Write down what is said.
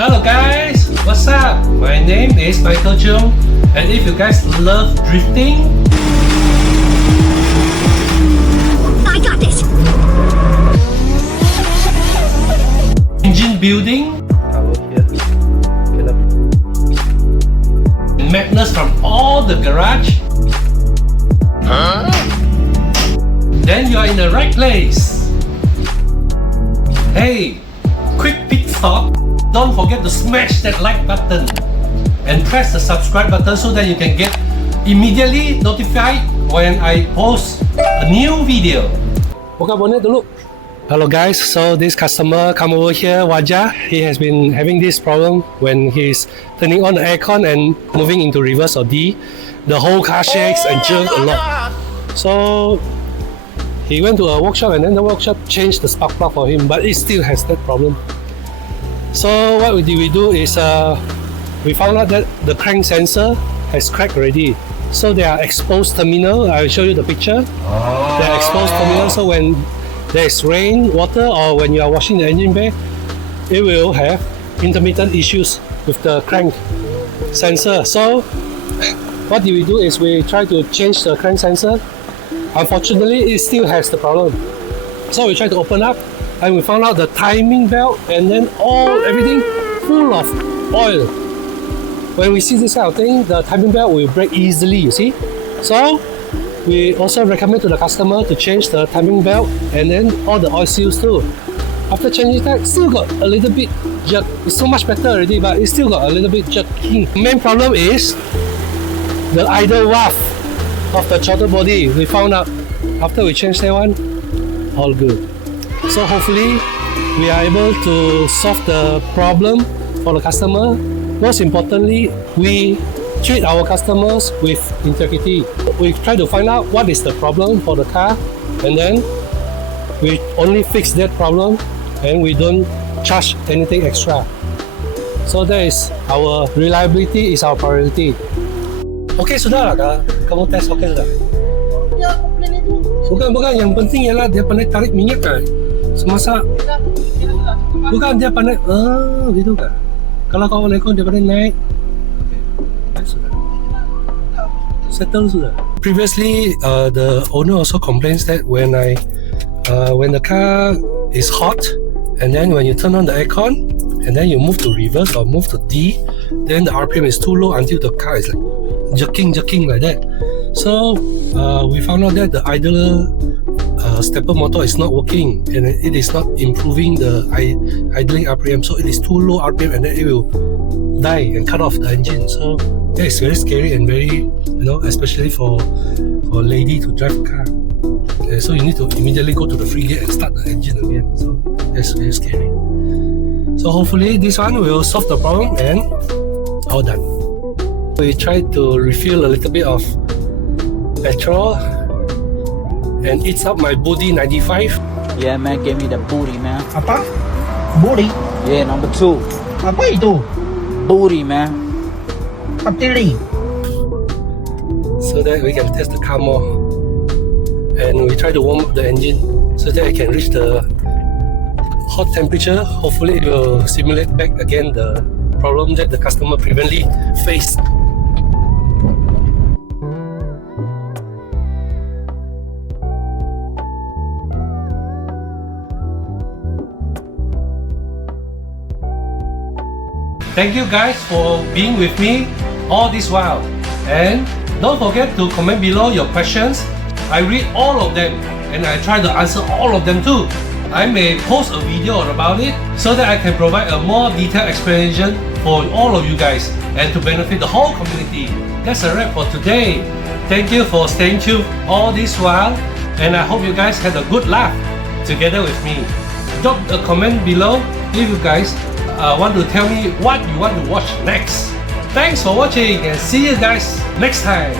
Hello guys, what's up? My name is Michael Cheung, and if you guys love drifting, I got this. engine building, madness from all the garage, then you are in the right place. Hey, quick pit stop. Don't forget to smash that like button and press the subscribe button so that you can get immediately notified when I post a new video. Buka bonnet dulu. Hello guys, so this customer come over here, Waja. He has been having this problem when he's turning on the aircon and moving into reverse or D. The whole car shakes and jerks a lot. So he went to a workshop and then the workshop changed the spark plug for him, but it still has that problem. So what we do is we found out that the crank sensor has cracked already. So there are exposed terminal. I will show you the picture. There are exposed terminal. So when there is rain, water, or when you are washing the engine bay, it will have intermittent issues with the crank sensor. So what we do is we try to change the crank sensor. Unfortunately, it still has the problem. So we try to open up, and we found out the timing belt and then everything full of oil. When we see this kind of thing, the timing belt will break easily, you see. So we also recommend to the customer to change the timing belt and then all the oil seals too. After changing that, still got a little bit jerk. It's so much better already, but it still got a little bit jerking. Main problem is the idle valve of the throttle body. We found out after we changed that one, all good. So hopefully we are able to solve the problem for the customer. Most importantly, we treat our customers with integrity. We try to find out what is the problem for the car, and then we only fix that problem and we don't charge anything extra. So that is our reliability is our priority. Okay, sudah lah, kamu test okay sudah? Bukan, yang penting ialah dia pandai tarik minyak kan? Semasa bukan dia pandai gitu kan? Kalau kau naik dia pandai naik. Okay, sudah. Settle sudah. Previously, the owner also complains that when the car is hot, and then when you turn on the aircon, and then you move to reverse or move to D, then the RPM is too low until the car is like jerking like that. So we found out that the idler stepper motor is not working and it is not improving the idling RPM. So it is too low RPM and then it will die and cut off the engine. So that is very scary and very, especially for a lady to drive a car. So you need to immediately go to the free gear and start the engine again. So that's very scary. So hopefully this one will solve the problem and all done. We tried to refill a little bit of petrol and it's up my booty 95. Yeah man, give me the booty man. Apa? Booty? Yeah, number 2. Apa itu? Booty man. Patili. So that we can test the car more. And we try to warm up the engine so that it can reach the hot temperature. Hopefully it will simulate back again the problem that the customer previously faced. Thank you guys for being with me all this while. And don't forget to comment below your questions. I read all of them and I try to answer all of them too. I may post a video about it so that I can provide a more detailed explanation for all of you guys and to benefit the whole community. That's a wrap for today. Thank you for staying tuned all this while, and I hope you guys had a good laugh together with me. Drop a comment below if you guys want to tell me what you want to watch next. Thanks for watching and see you guys next time.